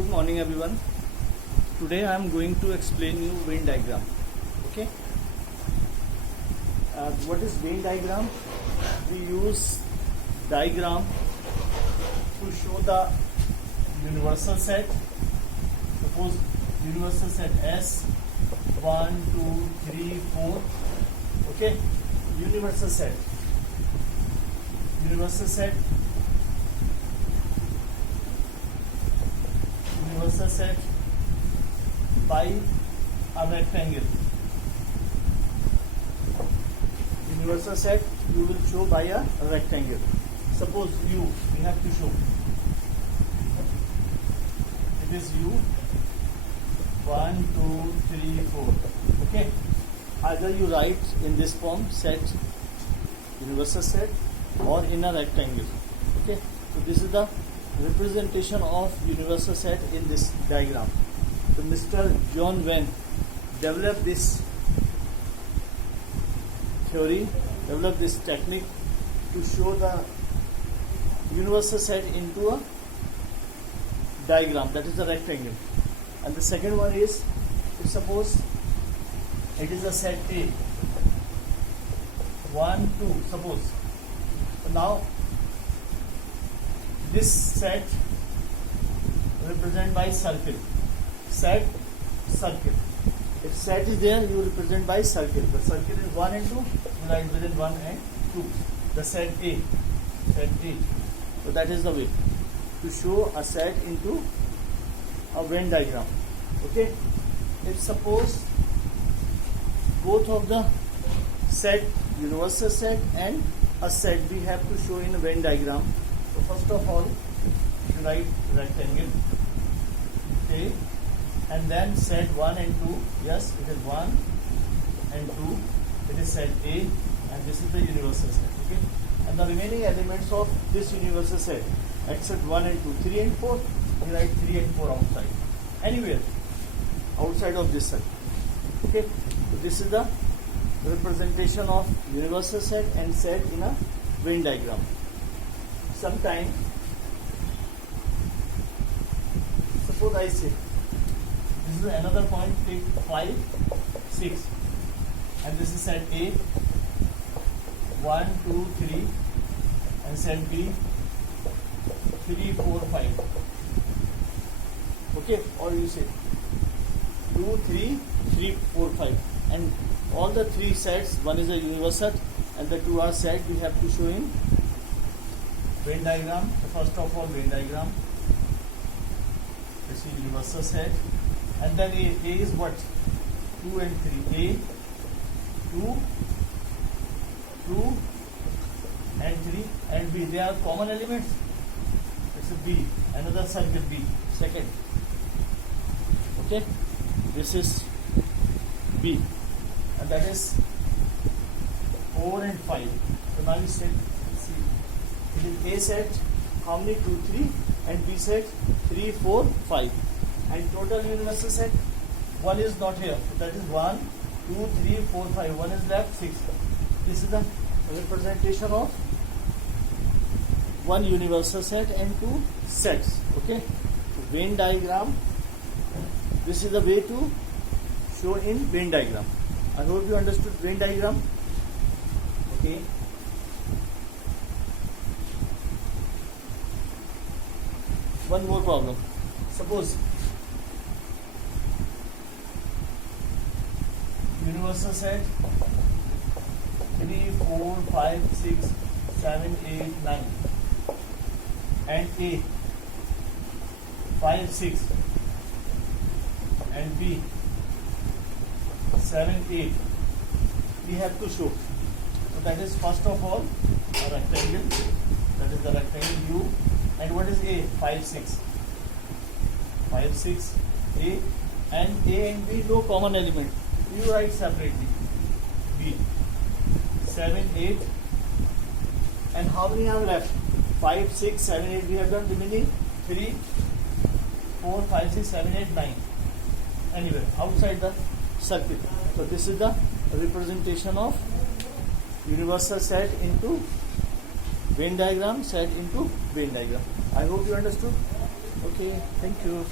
Good morning everyone. Today I am going to explain you Venn diagram. Okay. What is Venn diagram? We use diagram to show the universal set. Suppose universal set S 1, 2, 3, 4. Okay. Universal set. Universal set. Universal set by a rectangle. Universal set you will show by a rectangle. Suppose U, we have to show. It is U 1, 2, 3, 4. Okay. Either you write in this form set, universal set, or in a rectangle. Okay. So this is the representation of universal set in this diagram. So Mr. John Venn developed this theory, developed this technique to show the universal set into a diagram, that is a rectangle. And the second one is, if suppose it is a set A 1, 2, suppose. So now this set represent by circle. Set, circle. If set is there, you represent by circle. The circle is 1 and 2, you write within 1 and 2. The set A. Set A. So that is the way to show a set into a Venn diagram. Okay. If suppose both of the set, universal set and a set we have to show in a Venn diagram. So first of all, you write rectangle, okay, and then set 1 and 2. Yes, it is 1 and 2. It is set A, and this is the universal set. Okay, and the remaining elements of this universal set, except 1 and 2, 3 and 4, you write 3 and 4 outside, anywhere outside of this set. Okay, so this is the representation of universal set and set in a Venn diagram. Sometime, suppose I say this is another point, take 5, 6, and this is set A 1, 2, 3, and set B 3, 4, 5. Okay, or you say 2, 3, 3, 4, 5, and all the three sets, one is a universal and the two are set, we have to show in Venn diagram. So first of all, Venn diagram. This is universal set, and then A is what? 2 and 3. A 2, 2 and 3, and B. They are common elements. It's a B. Another circle B. Second. Okay. This is B, and that is 4 and 5. So now we say, it is A set, how many? 2, 3, and B set 3, 4, 5. And total universal set, 1 is not here. So that is 1, 2, 3, 4, 5. 1 is left, 6. This is the representation of one universal set and two sets. Okay. So Venn diagram. This is the way to show in Venn diagram. I hope you understood Venn diagram. Okay. One more problem. Suppose universal set 3, 4, 5, 6, 7, 8, 9, and A 5, 6, and B 7, 8. We have to show. So that is first of all a rectangle. That is the rectangle U. And what is A? 5, 6. 5, 6, A. And A and B, no common element. You write separately. B. 7, 8. And how many are left? 5, 6, 7, 8. We have done remaining 3, 4, 5, 6, 7, 8, 9. Anywhere outside the circle. So this is the representation of universal set into Venn diagram, set into Venn diagram. I hope you understood. Okay, thank you.